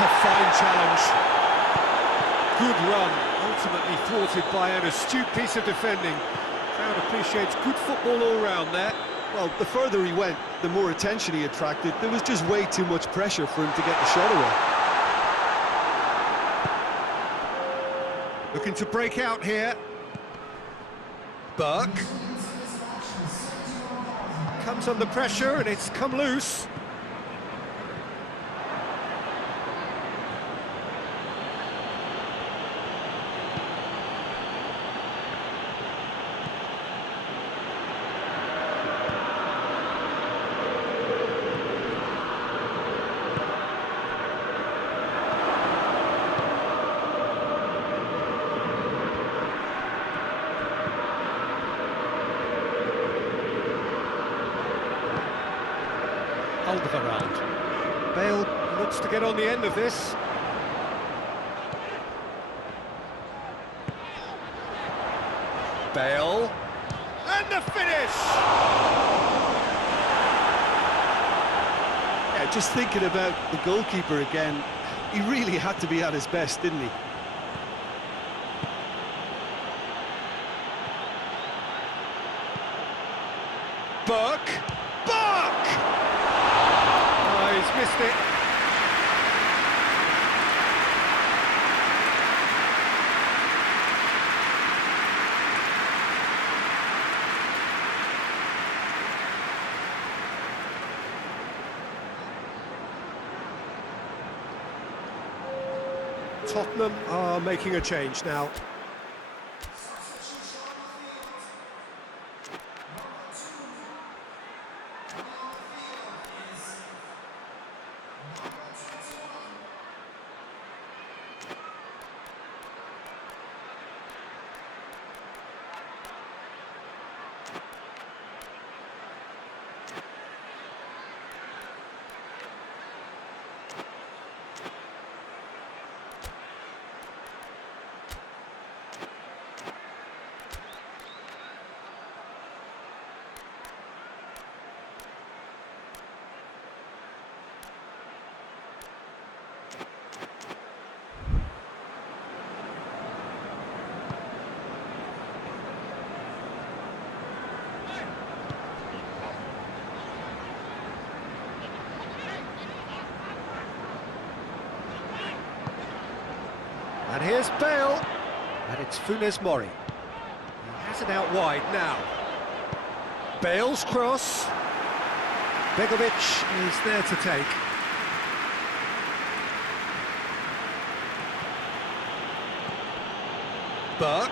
That's a fine challenge. Good run, ultimately thwarted by an astute piece of defending. Crowd appreciates good football all round there. Well, the further he went, the more attention he attracted. There was just way too much pressure for him to get the shot away. Looking to break out here. Burke. Comes under pressure and it's come loose. Alderweireld. Bale looks to get on the end of this. Bale. And the finish! Yeah, just thinking about the goalkeeper again, he really had to be at his best, didn't he? Burke. He's missed it. Tottenham are making a change now. And here's Bale, and it's Funes Mori. He has it out wide now. Bale's cross. Begovic is there to take. Burke.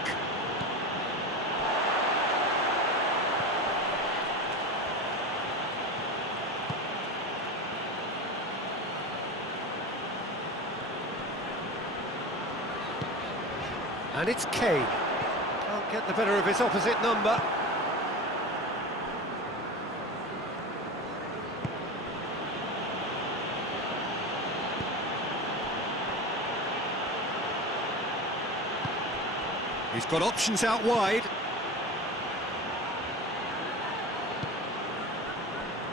And it's Kane. Can't get the better of his opposite number. He's got options out wide.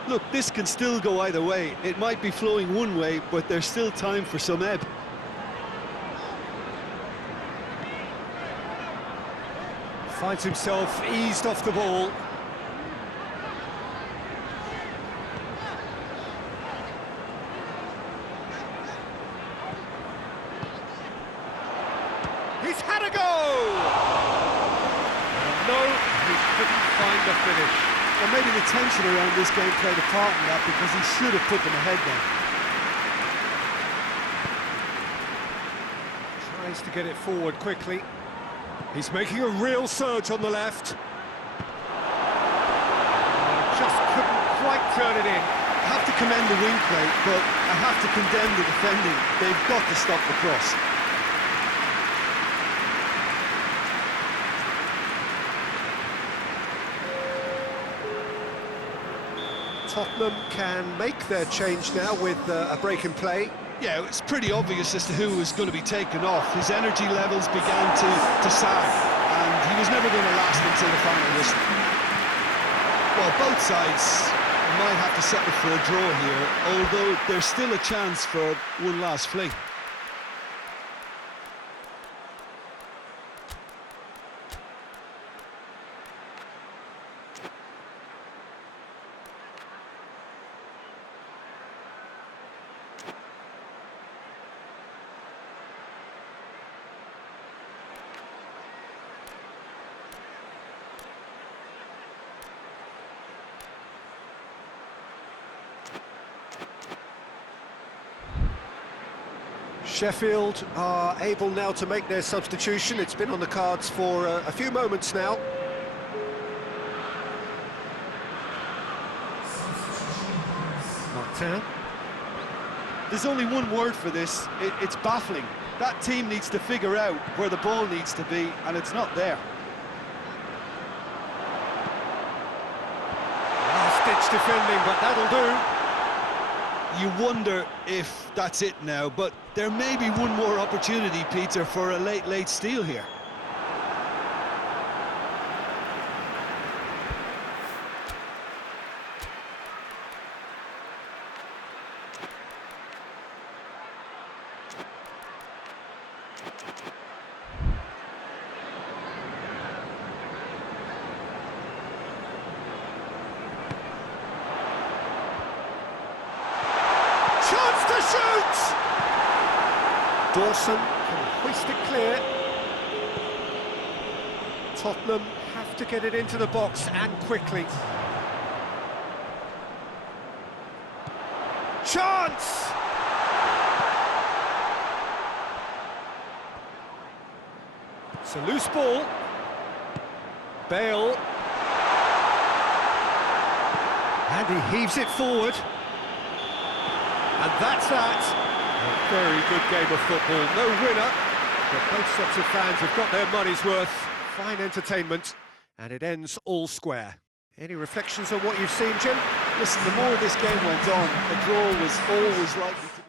Look, this can still go either way. It might be flowing one way, but there's still time for some ebb. Finds himself eased off the ball. He's had a go! No, he couldn't find the finish. Well, maybe the tension around this game played a part in that, because he should have put them ahead then. Tries to get it forward quickly. He's making a real surge on the left. Just couldn't quite turn it in. I have to commend the wing play, but I have to condemn the defending. They've got to stop the cross. Tottenham can make their change now with a break in play. Yeah, it's pretty obvious as to who was going to be taken off. His energy levels began to sag, and he was never going to last until the final whistle. Well, both sides might have to settle for a draw here, although there's still a chance for one last fling. Sheffield are able now to make their substitution. It's been on the cards for a few moments now. Martin. There's only one word for this, it's baffling. That team needs to figure out where the ball needs to be, and it's not there. Last-ditch defending, but that'll do. You wonder if that's it now, but there may be one more opportunity, Peter, for a late steal here. Chance to shoot! Dawson can hoist it clear. Tottenham have to get it into the box and quickly. Chance! It's a loose ball. Bale. And he heaves it forward. And that's that. A very good game of football. No winner, but both sets of fans have got their money's worth. Fine entertainment, and it ends all square. Any reflections on what you've seen, Jim? Listen, the more this game went on, a draw was always likely to be.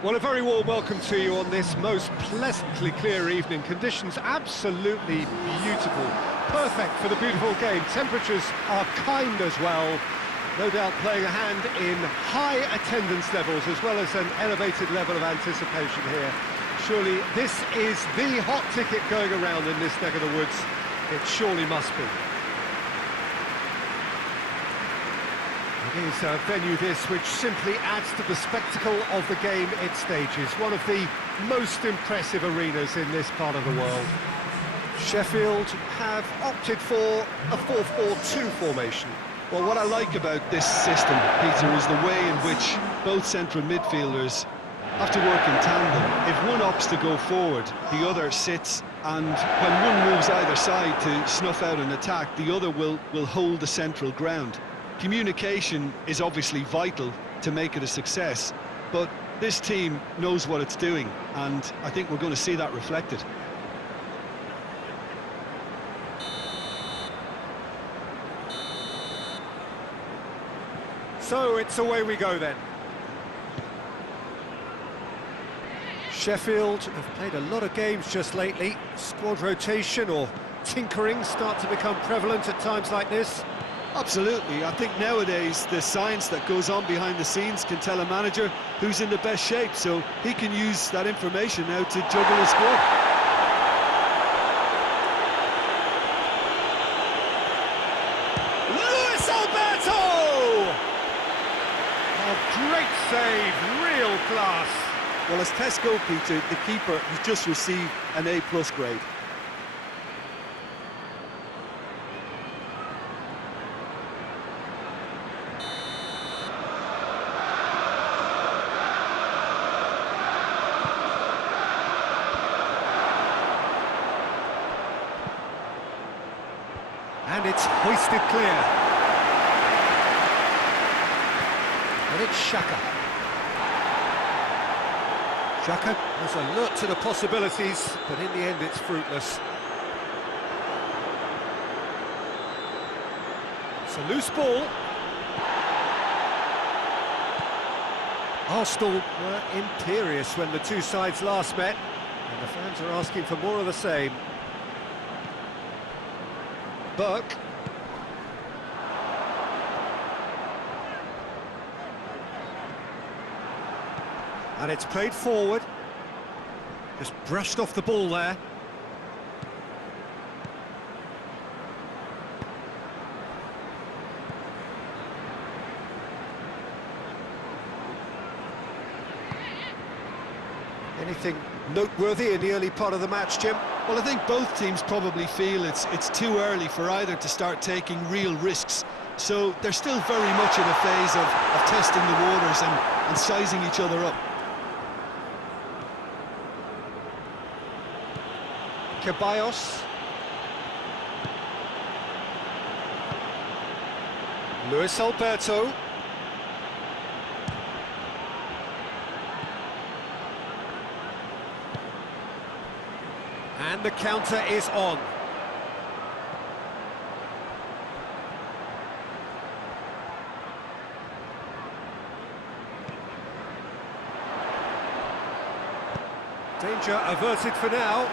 Well, a very warm welcome to you on this most pleasantly clear evening. Conditions absolutely beautiful. Perfect for the beautiful game. Temperatures are kind as well. No doubt playing a hand in high attendance levels as well as an elevated level of anticipation here. Surely this is the hot ticket going around in this neck of the woods. It surely must be. It is a venue this which simply adds to the spectacle of the game it stages. One of the most impressive arenas in this part of the world. Sheffield have opted for a 4-4-2 formation. Well, what I like about this system, Peter, is the way in which both central midfielders have to work in tandem. If one opts to go forward, the other sits, and when one moves either side to snuff out an attack, the other will hold the central ground. Communication is obviously vital to make it a success, but this team knows what it's doing, and I think we're going to see that reflected. So it's away we go then. Sheffield have played a lot of games just lately. Squad rotation or tinkering start to become prevalent at times like this. Absolutely. I think nowadays the science that goes on behind the scenes can tell a manager who's in the best shape, so he can use that information now to juggle his squad. Luis Alberto! A great save, real class. Well, as tests go, Peter, the keeper has just received an A+ grade. And it's hoisted clear. And it's Xhaka. Xhaka was alert to the possibilities, but in the end it's fruitless. It's a loose ball. Arsenal were imperious when the two sides last met, and the fans are asking for more of the same. Burke. And it's played forward. Just brushed off the ball there. Anything noteworthy in the early part of the match, Jim? Well, I think both teams probably feel it's too early for either to start taking real risks. So they're still very much in a phase of testing the waters and sizing each other up. Ceballos. Luis Alberto. And the counter is on. Danger averted for now.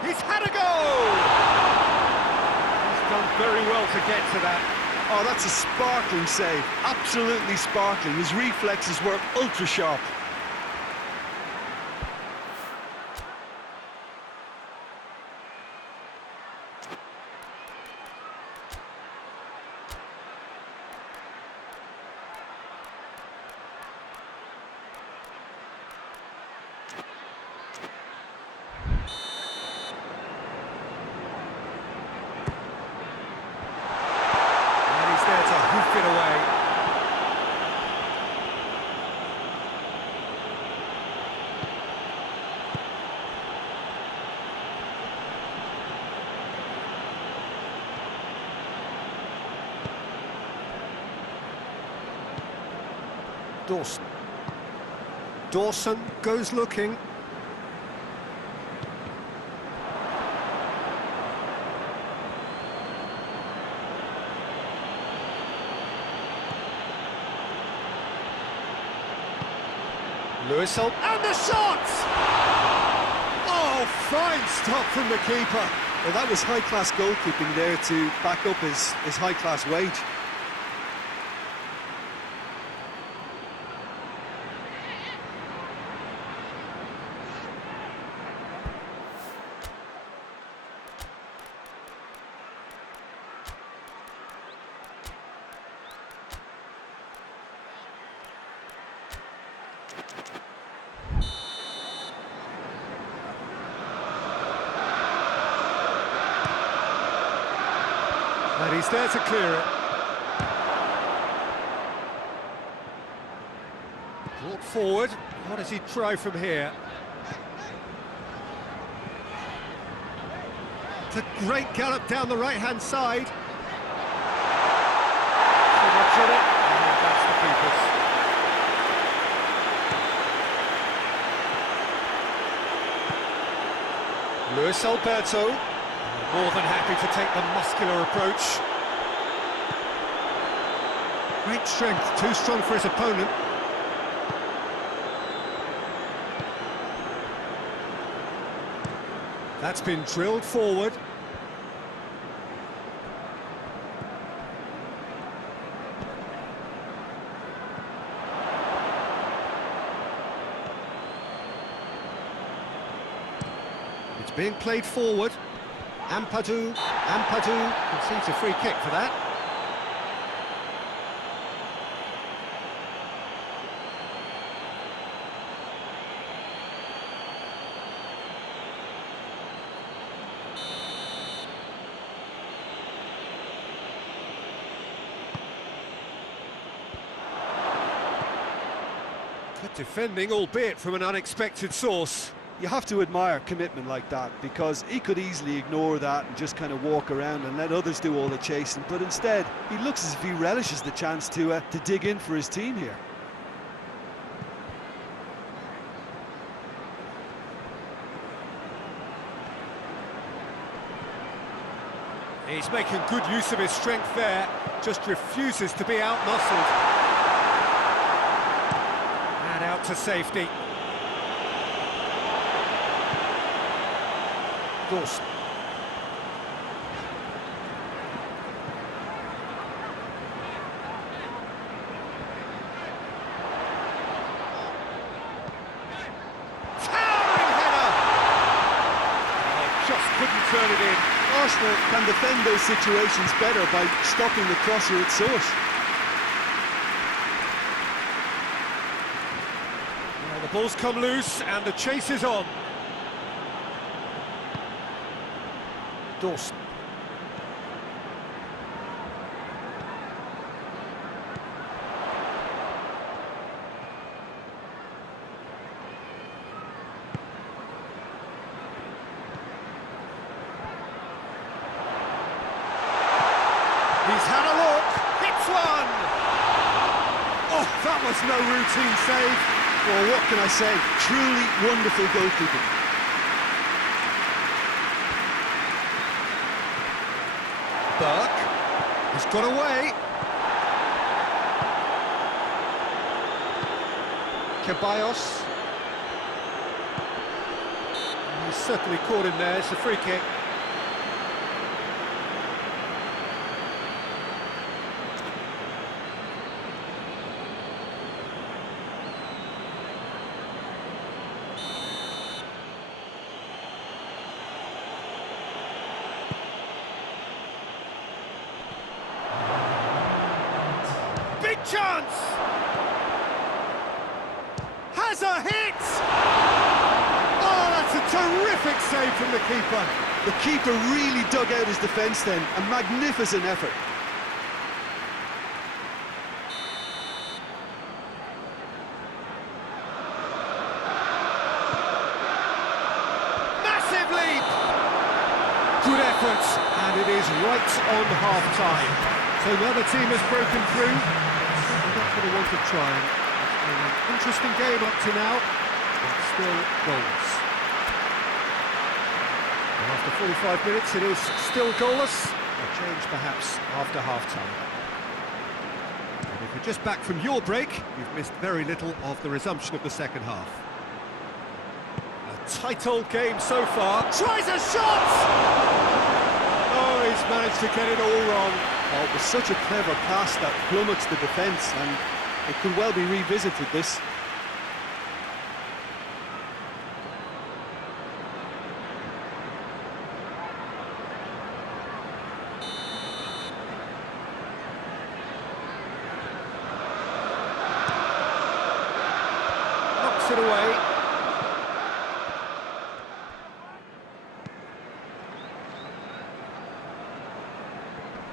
He's had a go! He's done very well to get to that. Oh, that's a sparkling save. Absolutely sparkling. His reflexes were ultra sharp. It away. Dawson goes looking. Lewis and the shot! Oh, fine stop from the keeper. Well, that was high-class goalkeeping there to back up his high-class wage. And he's there to clear it. Brought forward. What does he try from here? It's a great gallop down the right-hand side. Too much on it, and that's the keepers. Luis Alberto. More than happy to take the muscular approach. Great strength, too strong for his opponent. That's been drilled forward. It's being played forward. Ampadu concedes a free kick for that. Good defending, albeit from an unexpected source. You have to admire commitment like that, because he could easily ignore that and just kind of walk around and let others do all the chasing, but instead he looks as if he relishes the chance to dig in for his team here. He's making good use of his strength there, just refuses to be out-muscled. And out to safety. Dawson. Towering header! Oh, just couldn't turn it in. Arsenal can defend those situations better by stopping the crosser at source. Well, the ball's come loose and the chase is on. Dawson. He's had a look, hits one! Oh, that was no routine save. Well, what can I say? Truly wonderful goalkeeping. Burke has got away. Ceballos. He's certainly caught him there, it's a free kick. Big chance! Has a hit! Oh, that's a terrific save from the keeper. The keeper really dug out his defence then, a magnificent effort. Massive leap! Good effort, and it is right on half-time. So now the team has broken through. They're not going to want to try. It's been an interesting game up to now, but still goals. And after 45 minutes, it is still goalless. A change perhaps after half-time. And if you're just back from your break, you've missed very little of the resumption of the second half. A tight old game so far. Tries a shot! Oh, he's managed to get it all wrong. Oh, it was such a clever pass that plummets the defence, and it could well be revisited, this. Knocks it away.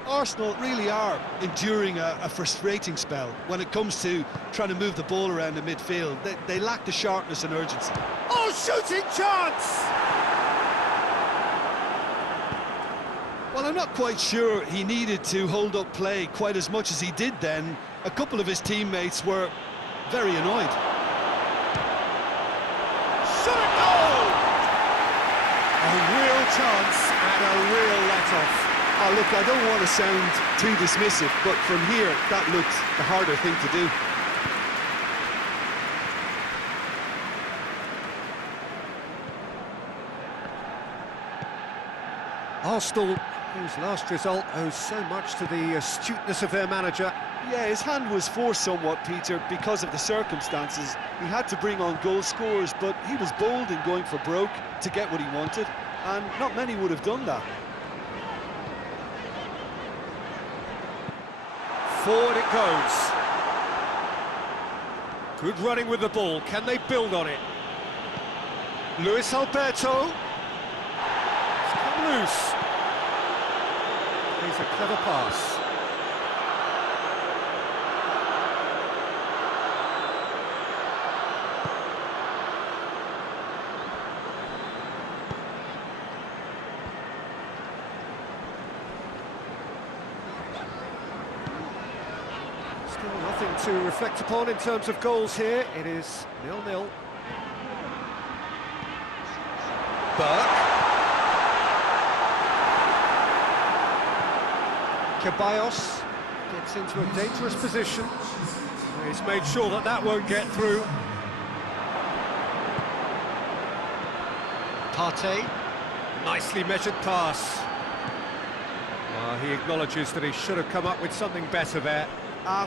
Arsenal really are enduring a frustrating spell when it comes to trying to move the ball around the midfield. They lack the sharpness and urgency. Oh, shooting chance! Well, I'm not quite sure he needed to hold up play quite as much as he did then. A couple of his teammates were very annoyed. Shot it goal! A real chance and a real let-off. Oh, look, I don't want to sound too dismissive, but from here, that looked the harder thing to do. Arsenal, whose last result owes so much to the astuteness of their manager. Yeah, his hand was forced somewhat, Peter, because of the circumstances. He had to bring on goal scorers, but he was bold in going for broke to get what he wanted, and not many would have done that. Forward it goes. Good running with the ball. Can they build on it? Luis Alberto. It's come loose. He's a clever pass. Still nothing to reflect upon in terms of goals here. It is 0-0. Burke. Ceballos gets into a dangerous position. He's made sure that that won't get through. Partey. Nicely measured pass. He acknowledges that he should have come up with something better there.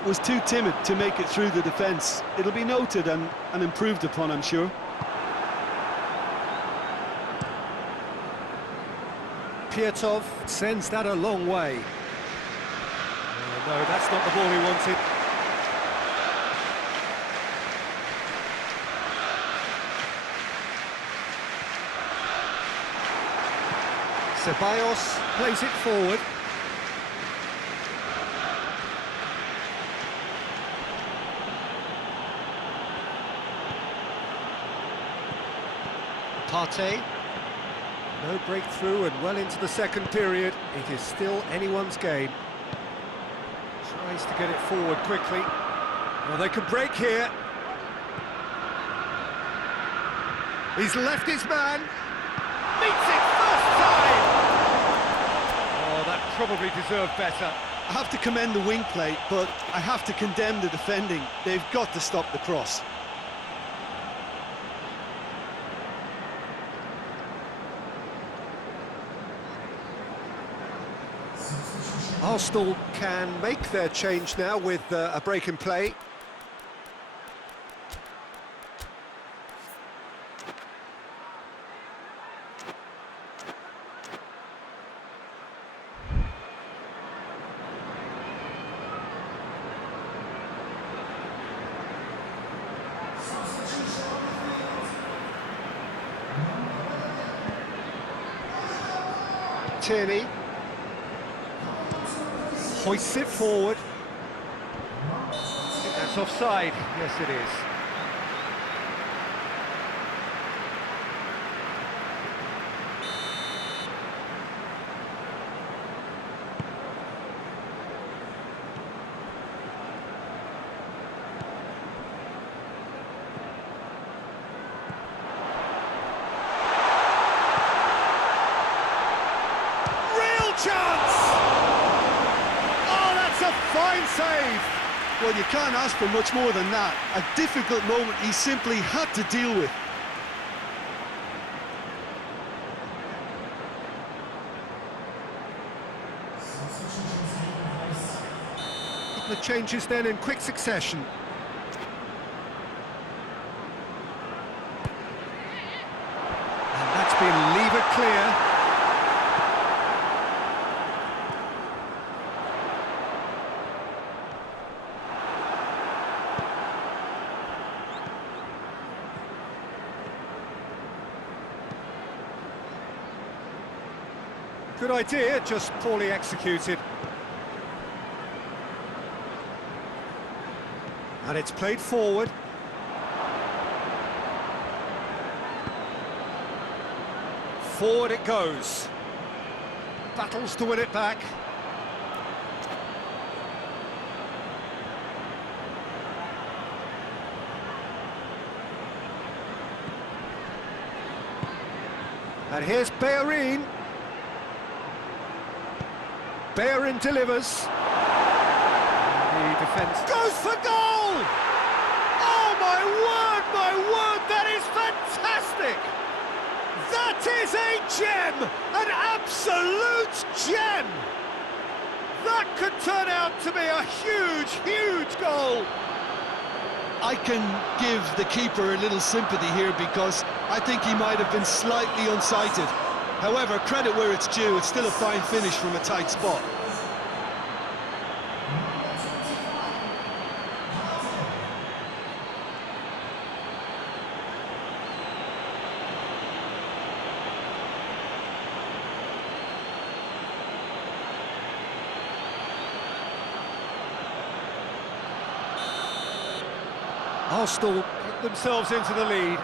Was too timid to make it through the defence. It'll be noted and improved upon, I'm sure. Piatov sends that a long way. No, that's not the ball he wanted. Ceballos plays it forward. Partey. No breakthrough and well into the second period. It is still anyone's game. Tries to get it forward quickly. Well, they could break here. He's left his man. Meets it first time! Oh, that probably deserved better. I have to commend the wing play, but I have to condemn the defending. They've got to stop the cross. Arsenal can make their change now with a break in play. Tierney. Hoists it forward. I think that's offside. Yes, it is. Real chance! Oh, that's a fine save! Well, you can't ask for much more than that. A difficult moment he simply had to deal with. The changes then in quick succession. And that's been levered clear. Good idea, just poorly executed. And it's played forward. Forward it goes. Battles to win it back. And here's Bellerin. Bellerin delivers. The defence goes for goal! Oh my word, that is fantastic! That is a gem! An absolute gem! That could turn out to be a huge, huge goal! I can give the keeper a little sympathy here because I think he might have been slightly unsighted. However, credit where it's due, it's still a fine finish from a tight spot. Arsenal put themselves into the lead.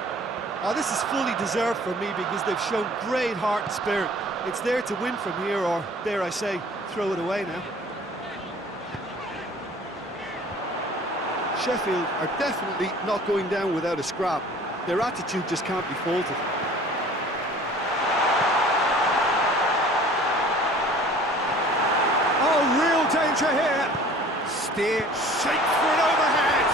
Oh, this is fully deserved for me because they've shown great heart and spirit. It's there to win from here, or dare I say, throw it away now. Sheffield are definitely not going down without a scrap. Their attitude just can't be faulted. Oh, real danger here. Steer, shake for an overhead.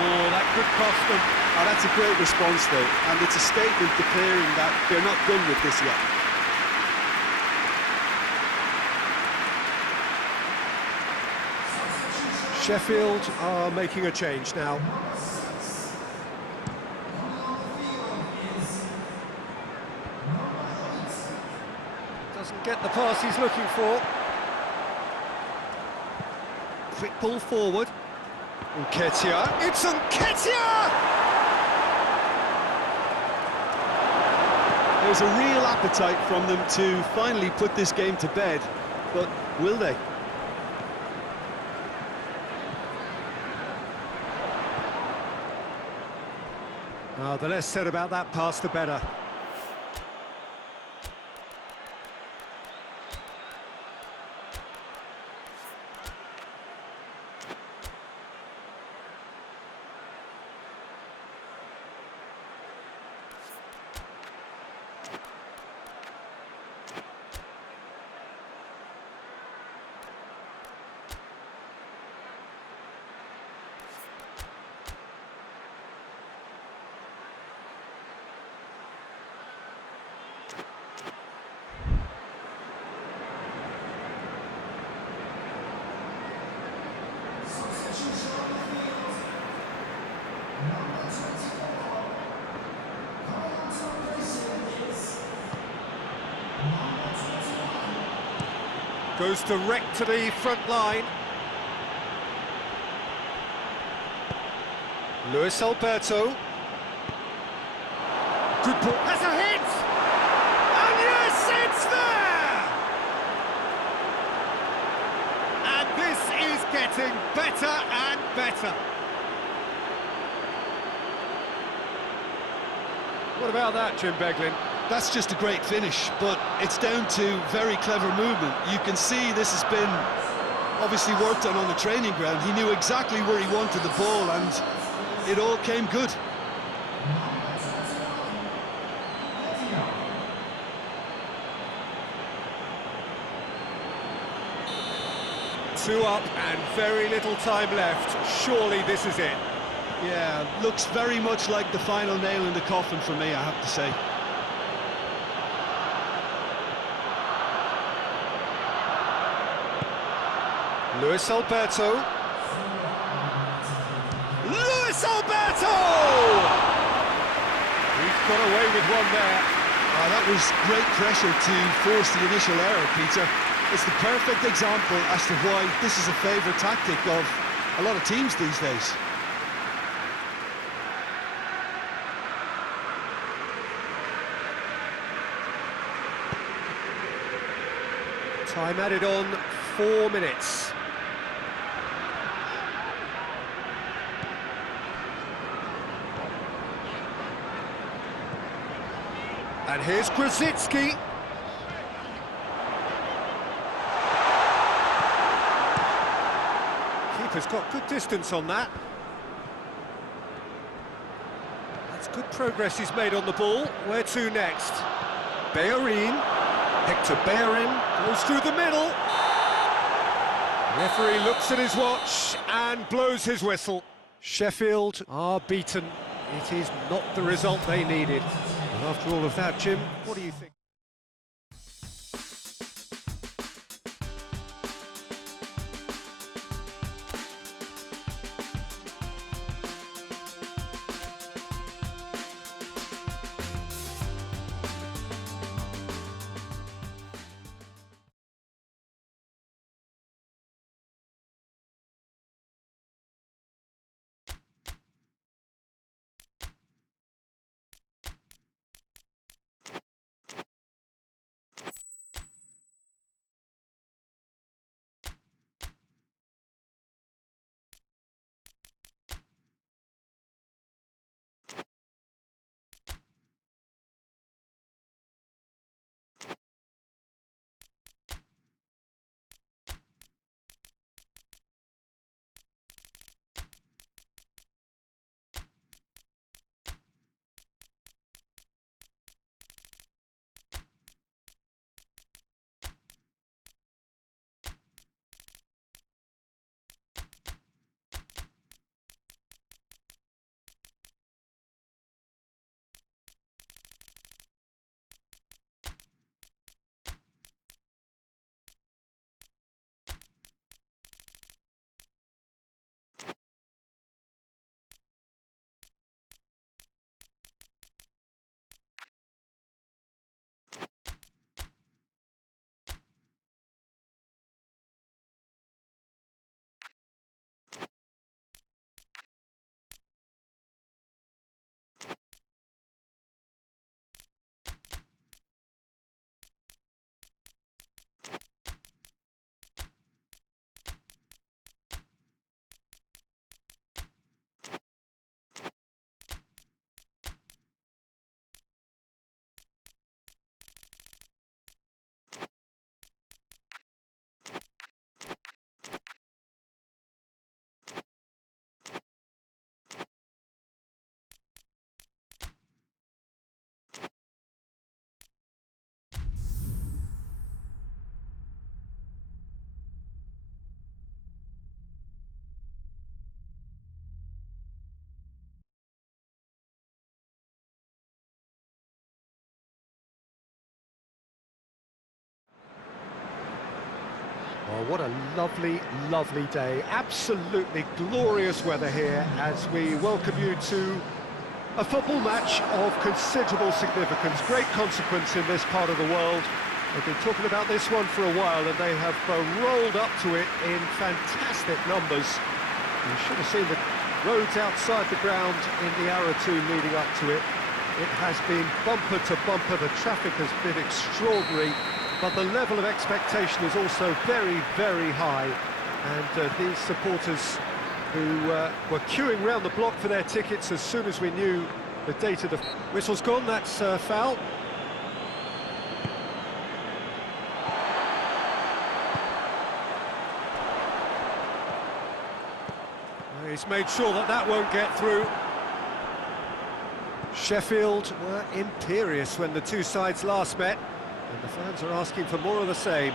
Oh, that could cost them. Oh, that's a great response, though, and it's a statement declaring that they're not done with this yet. Sheffield are making a change now. Doesn't get the pass he's looking for. Quick ball forward. Nketiah. It's Nketiah! There's a real appetite from them to finally put this game to bed, but will they? Oh, the less said about that pass, the better. Goes direct to the front line. Luis Alberto. Good ball. Has a hit! And yes, it's there! And this is getting better and better. What about that, Jim Beglin? That's just a great finish, but it's down to very clever movement. You can see this has been obviously worked on the training ground. He knew exactly where he wanted the ball, and it all came good. 2 up and very little time left. Surely this is it. Yeah, looks very much like the final nail in the coffin for me, I have to say. Luis Alberto. Luis Alberto! He's got away with one there. That was great pressure to force the initial error, Peter. It's the perfect example as to why this is a favourite tactic of a lot of teams these days. Time added on, 4 minutes. And here's Krasitsky. Keeper's got good distance on that. That's good progress he's made on the ball. Where to next? Bellerin. Hector Bellerin goes through the middle. Referee looks at his watch and blows his whistle. Sheffield are beaten. It is not the result they needed. And after all of that, Jim, what do you think? Oh, what a lovely, lovely day. Absolutely glorious weather here as we welcome you to a football match of considerable significance, great consequence in this part of the world. They've been talking about this one for a while and they have rolled up to it in fantastic numbers. You should have seen the roads outside the ground in the hour or two leading up to it. It has been bumper to bumper, the traffic has been extraordinary, but the level of expectation is also very, very high. And these supporters who were queuing round the block for their tickets as soon as we knew the date of the... Whistle's gone, that's foul. He's made sure that that won't get through. Sheffield were imperious when the two sides last met, and the fans are asking for more of the same.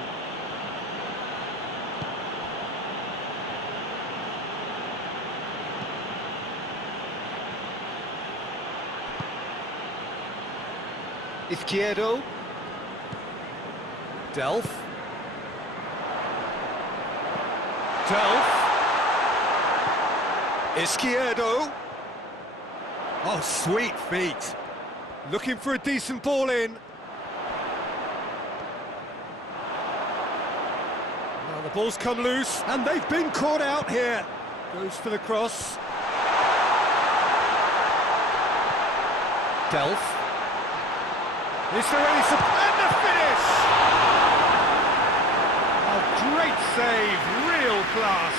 Izquierdo. Delph. Izquierdo. Oh, sweet feet. Looking for a decent ball in. Now the ball's come loose, and they've been caught out here. Goes for the cross. Delph. Is there any support? And the finish! A great save, real class.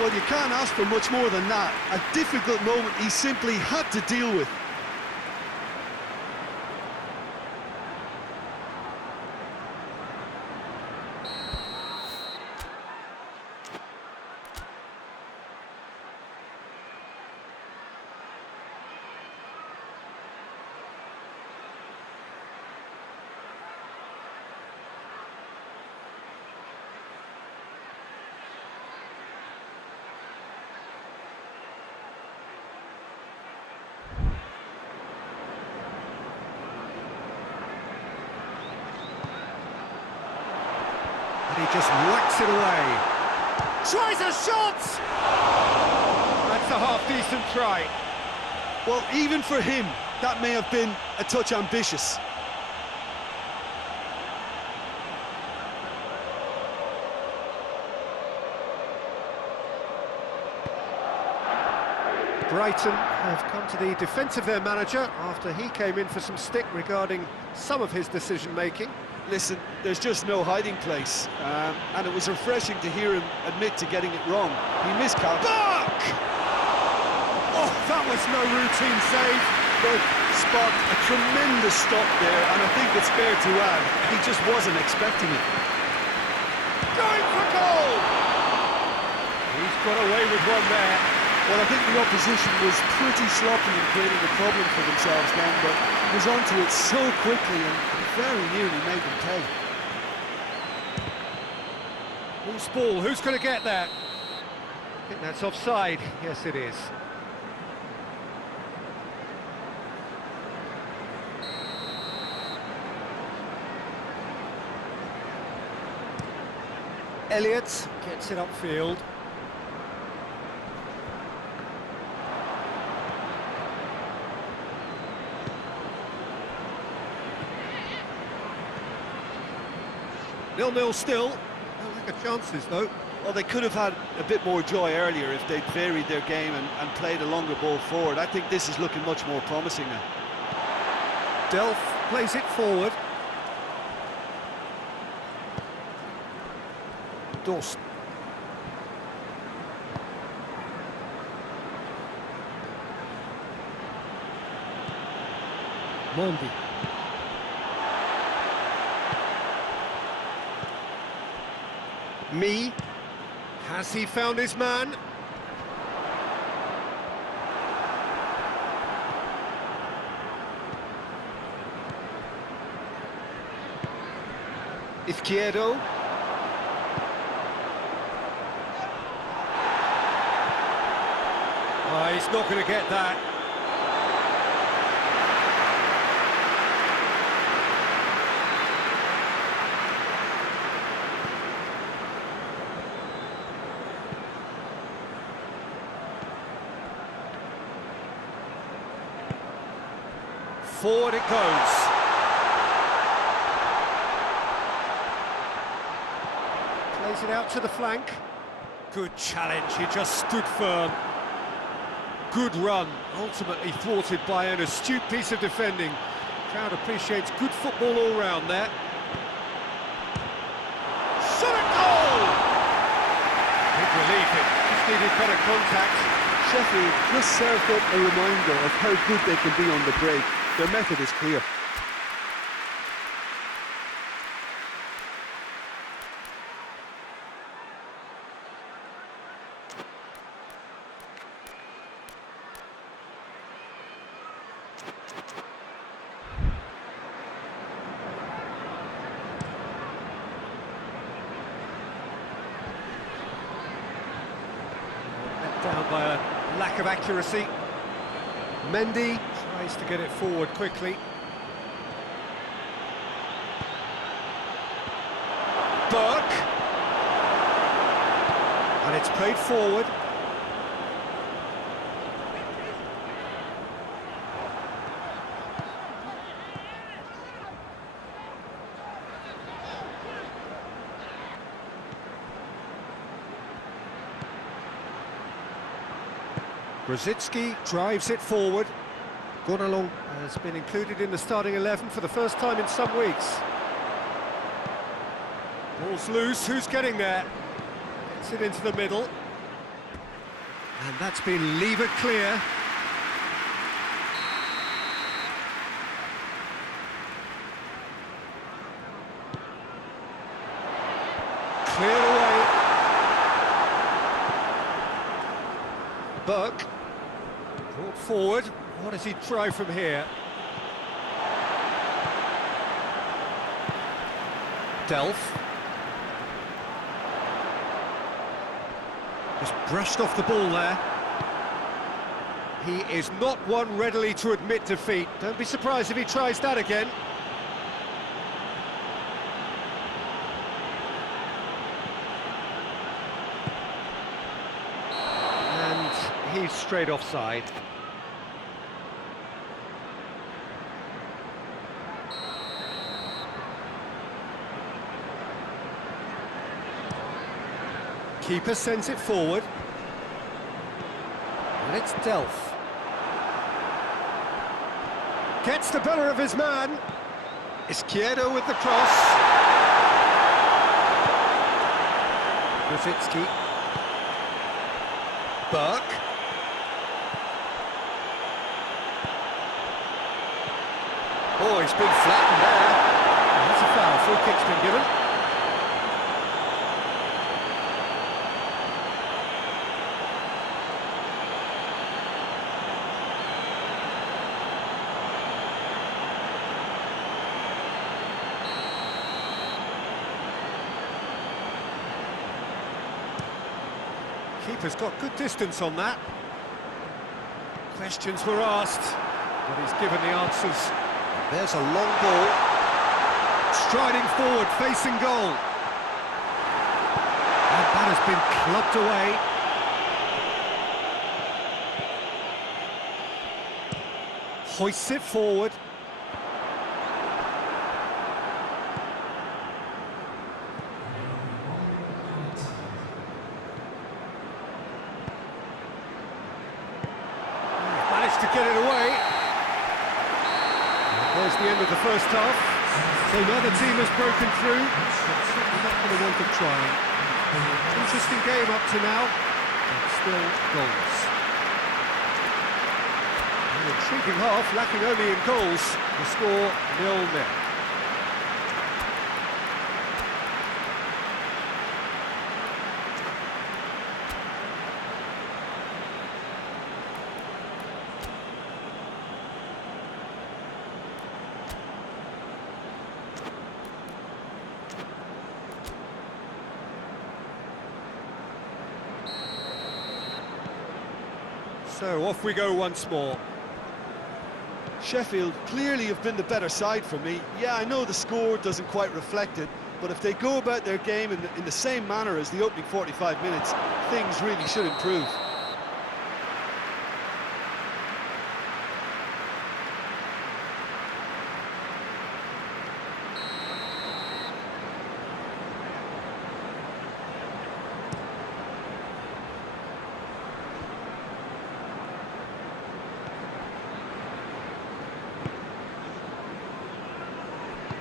Well, you can't ask for much more than that. A difficult moment he simply had to deal with. And he just whacks it away. Tries a shot! That's a half-decent try. Well, even for him, that may have been a touch ambitious. Brighton have come to the defence of their manager after he came in for some stick regarding some of his decision-making. Listen, there's just no hiding place, and it was refreshing to hear him admit to getting it wrong. He miscalculated. Back! Oh, that was no routine save. But Spot, a tremendous stop there, and I think it's fair to add, he just wasn't expecting it. Going for goal! He's got away with one there. Well, I think the opposition was pretty sloppy in creating a problem for themselves then, but he was onto it so quickly and very nearly made them pay. Loose ball, who's going to get that? I think that's offside. Yes, it is. Elliott gets it upfield. Nil-nil still. No lack of chances, though. Well, they could have had a bit more joy earlier if they'd varied their game and played a longer ball forward. I think this is looking much more promising now. Delph plays it forward. Dost. Mondi. Me. Has he found his man? Izquierdo. Oh, he's not going to get that. Forward it goes. Plays it out to the flank. Good challenge, he just stood firm. Good run, ultimately thwarted by an astute piece of defending. Crowd appreciates good football all round there. Shot at goal! Big relief, it just needed better contact. Sheffield just served up a reminder of how good they can be on the break. Their method is clear. Let down by a lack of accuracy. Mendy tries to get it forward quickly. it's played forward. Brzezinski drives it forward. Gunalong has been included in the starting 11 for the first time in some weeks. Ball's loose, who's getting there? Gets it into the middle. And that's been levered clear. Cleared away. Burke. Brought forward. What does he try from here? Delph. Just brushed off the ball there. He is not one readily to admit defeat. Don't be surprised if he tries that again. And he's straight offside. Keeper sends it forward. And it's Delph. Gets the better of his man. Izquierdo with the cross. Brzezinski. Burke. Oh, he's been flattened there. That's a foul. Free kick's been given. Keeper's got good distance on that. Questions were asked, but he's given the answers. There's a long ball. Striding forward, facing goal. And that has been clubbed away. Hoists it forward. To get it away. There's the end of the first half. So neither team has broken through. Not for the want of trying. Interesting game up to now, but still goals. An intriguing half, lacking only in goals. The score 0-0. So off we go once more. Sheffield clearly have been the better side for me. Yeah, I know the score doesn't quite reflect it, but if they go about their game in the same manner as the opening 45 minutes, things really should improve.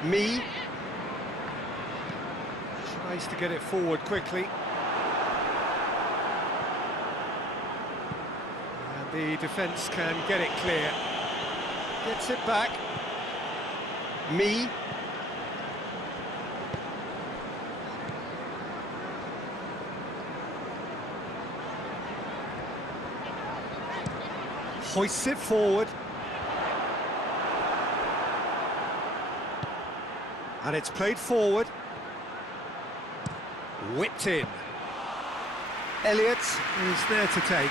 Me tries to get it forward quickly, and the defence can get it clear. Gets it back. Me. Hoists it forward. And it's played forward. Whipped in. Elliott is there to take.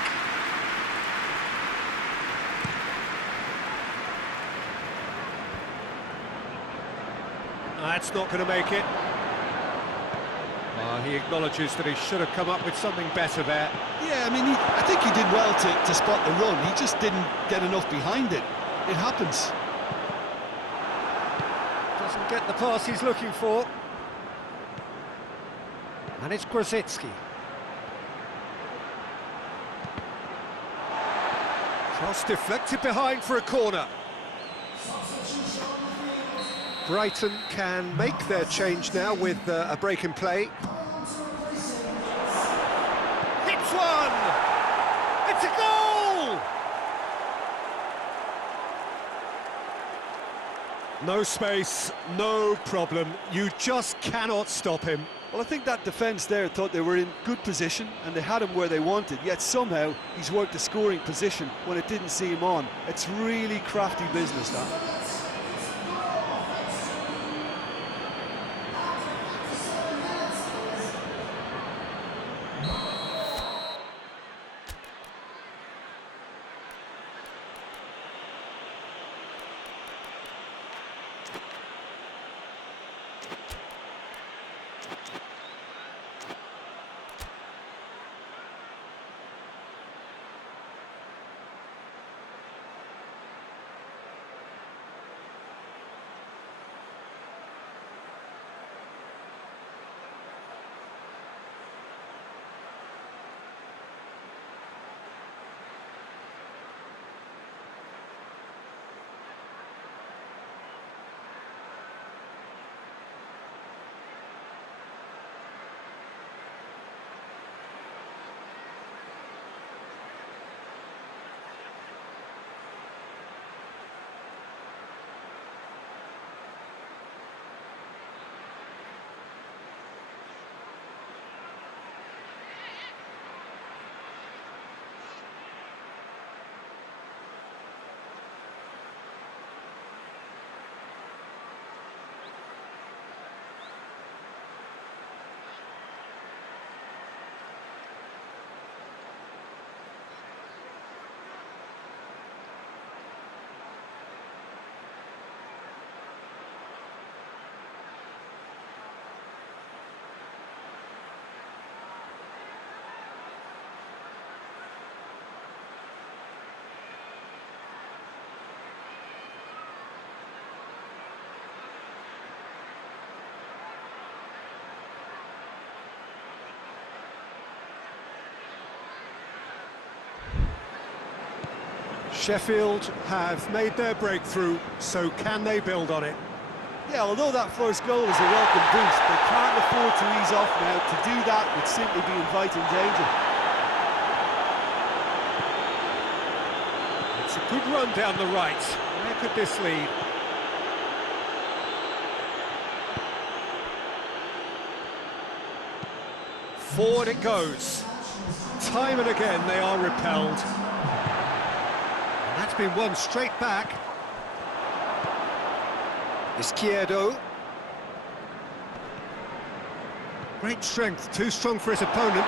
That's not going to make it. He acknowledges that he should have come up with something better there. Yeah, I mean, I think he did well to spot the run. He just didn't get enough behind it. It happens. Doesn't get the pass he's looking for. And it's Grosicki. Cross deflected behind for a corner. Brighton can make their change now with a break in play. Hits one! It's a goal! No space, no problem. You just cannot stop him. Well, I think that defence there thought they were in good position and they had him where they wanted, yet somehow he's worked a scoring position when it didn't see him on. It's really crafty business, that. Sheffield have made their breakthrough, so can they build on it? Yeah, although that first goal is a welcome boost, they can't afford to ease off now. To do that would simply be inviting danger. It's a good run down the right. Where could this lead? Forward it goes. Time and again they are repelled. And that's been won straight back. Izquierdo. Great strength, too strong for his opponent.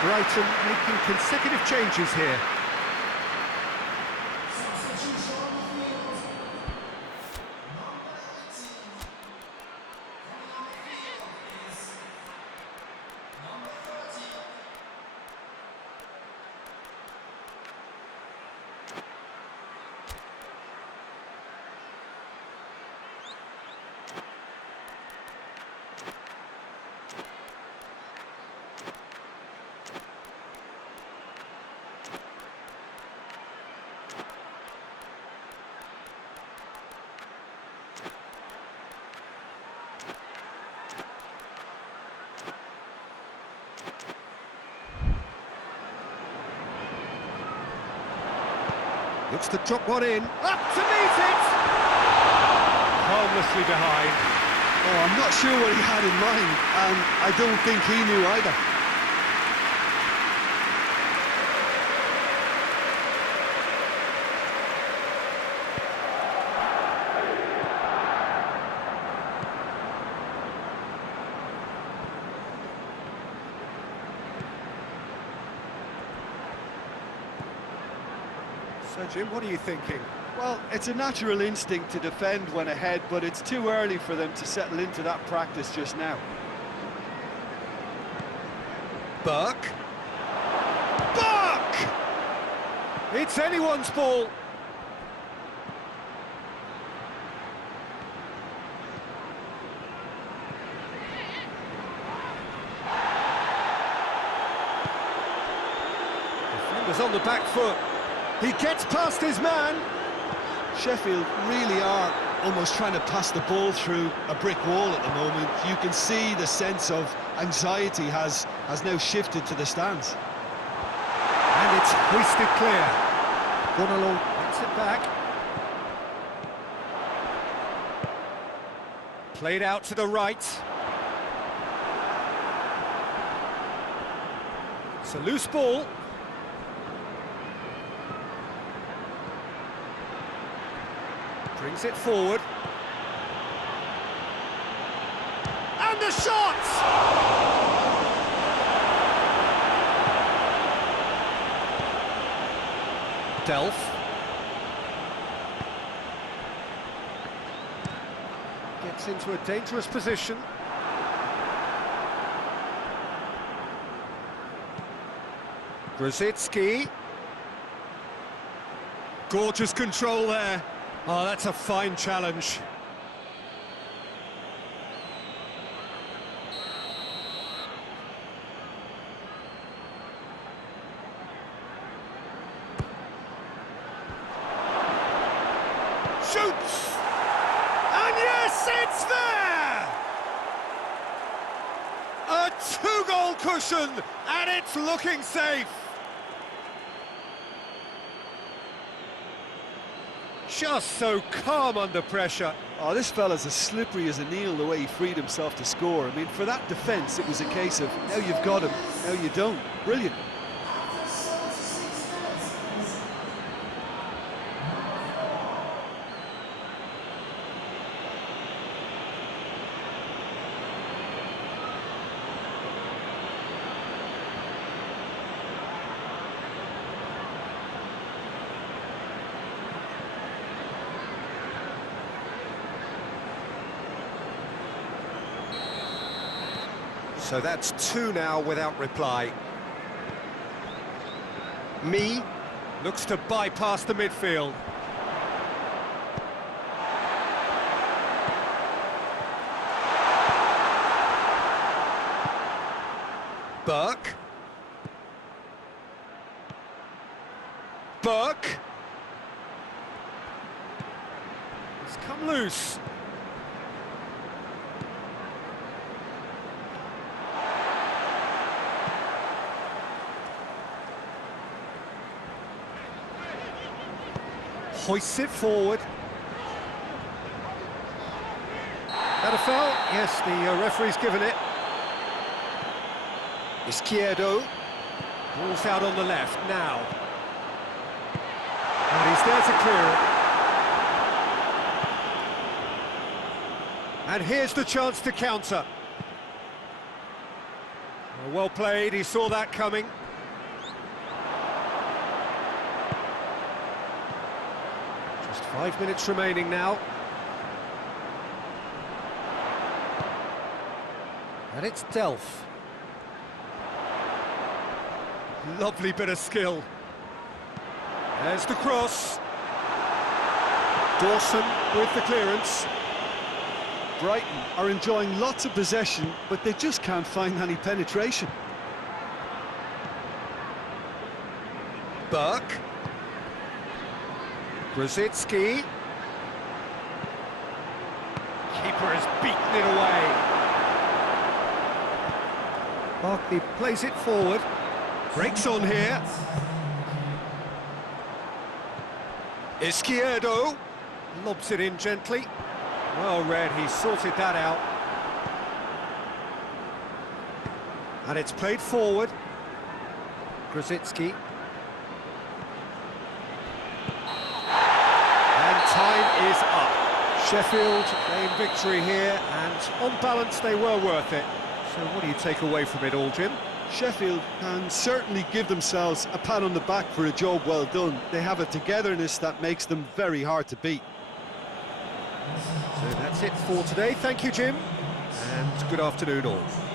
Brighton making consecutive changes here. Looks to drop one in. Up to meet it! Harmlessly behind. Oh, I'm not sure what he had in mind, and I don't think he knew either. So, Jim, what are you thinking? Well, it's a natural instinct to defend when ahead, but it's too early for them to settle into that practice just now. Burke. Burke! It's anyone's ball. Defender's on the back foot. He gets past his man. Sheffield really are almost trying to pass the ball through a brick wall at the moment. You can see the sense of anxiety has now shifted to the stands. And it's hoisted clear. Gunalo gets it back. Played out to the right. It's a loose ball. Brings it forward. And the shot! Delph. Gets into a dangerous position. Grosicki. Gorgeous control there. Oh, that's a fine challenge. Shoots! And yes, it's there! A two-goal cushion, and it's looking safe. Just so calm under pressure. Oh, this fella's as slippery as a needle the way he freed himself to score. I mean, for that defence, it was a case of, now you've got him, now you don't. Brilliant. So that's two now without reply. Me looks to bypass the midfield. Burke. Burke. It's come loose. Hoists it forward. That a foul? Yes, the referee's given it. Izquierdo. Ball's out on the left now. And he's there to clear it. And here's the chance to counter. Well played, he saw that coming. Just 5 minutes remaining now. And it's Delph. Lovely bit of skill. There's the cross. Dawson with the clearance. Brighton are enjoying lots of possession, but they just can't find any penetration. Burke. Grosicki. Keeper has beaten it away. Barkley plays it forward. Breaks on here. Izquierdo. Lobs it in gently. Well read, he sorted that out. And it's played forward. Grosicki. And time is up. Sheffield claim victory here, and on balance they were worth it. So what do you take away from it all, Jim? Sheffield can certainly give themselves a pat on the back for a job well done. They have a togetherness that makes them very hard to beat. So that's it for today. Thank you, Jim, and good afternoon all.